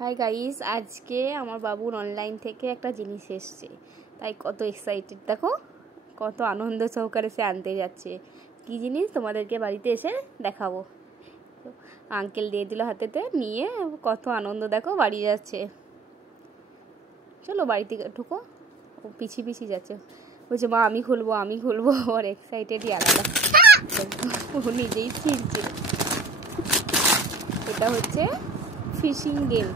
Hi guys, আজকে আমার বাবুর অনলাইন থেকে একটা জিনিস এসছে, তাই কত এক্সাইটেড। দেখো কত আনন্দ সহকারে সে আনতে যাচ্ছে। কি জিনিস তোমাদেরকে বাড়িতে এসে দেখাবো। আঙ্কেল দিয়ে দিল হাতেতে, নিয়ে কত আনন্দ দেখো বাড়ি যাচ্ছে। চলো বাড়িতে ঢুকো। ও পিছিয়ে পিছিয়ে যাচ্ছে, বলছে মা আমি খুলবো। ওর এক্সাইটেডই আলাদা, ও নিজেই ছিঁড়ছে। এটা হচ্ছে ফিশিং গেম।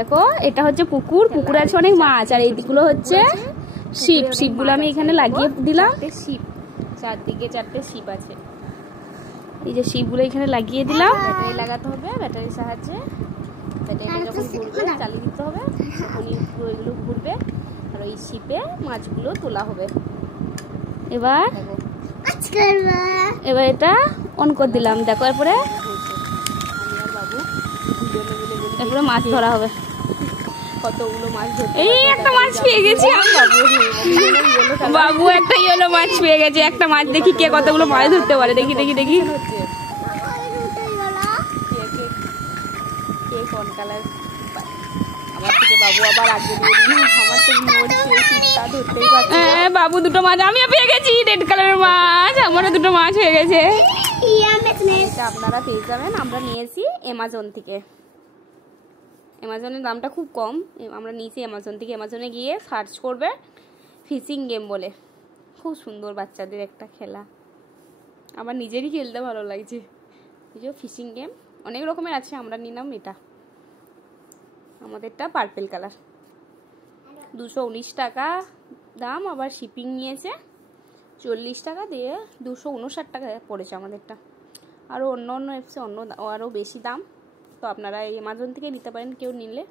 দেখো এটা হচ্ছে পুকুর আছে অনেক মাছ, আর এইদিকগুলো হচ্ছে শিপগুলো আমি এখানে লাগিয়ে দিলাম। শিপ চারদিকে 4টে শিপ আছে, এই যে শিপগুলো এখানে লাগিয়ে দিলাম। ব্যাটারি লাগাতে হবে, ব্যাটারির সাহায্যে ব্যাটারিটা যখন ঘুরবে চালিয়ে দিতে হবে, তখনই এগুলো ঘুরবে আর ওই শিপে মাছগুলো তোলা হবে। এবার এটা অন করে দিলাম, দেখো এরপরে এরপরে মাছ ধরা হবে। কতগুলো মাছ ধরতে, এই একটা মাছ পেয়ে গেছি বাবু, একটা ইয়েলো মাছ পেয়ে গেছে। একটা মাছ দেখি কে কতগুলো মাছ ধরতে পারে, দেখি কোন কালার। আমার থেকে বাবু আবার আগে আমার থেকে ধরতেই পারছে। বাবু দুটো মাছ আমিও পেয়ে গেছি, রেড কালারের মাছ। আমারও দুটো মাছ হয়ে গেছে। আপনারা পেয়ে যাবেন। আমরা নিয়েছি অ্যামাজন থেকে। অ্যামাজনের দামটা খুব কম, আমরা নিয়েছি অ্যামাজন থেকে। অ্যামাজনে গিয়ে সার্চ করবে ফিশিং গেম বলে, খুব সুন্দর বাচ্চাদের একটা খেলা। আমার নিজেরই খেলতে ভালো লাগছে। এই যে ফিশিং গেম অনেক রকমের আছে, আমরা নিলাম এটা, আমাদেরটা পার্পেল কালার। 219 টাকা দাম, আবার শিপিং নিয়েছে 40 টাকা দিয়ে 259 টাকা পড়েছে আমাদেরটা। আরও অন্য অ্যাপসে আরও বেশি দাম, তো আপনারা এই অ্যামাজন থেকে নিতে পারেন কেউ নিলে।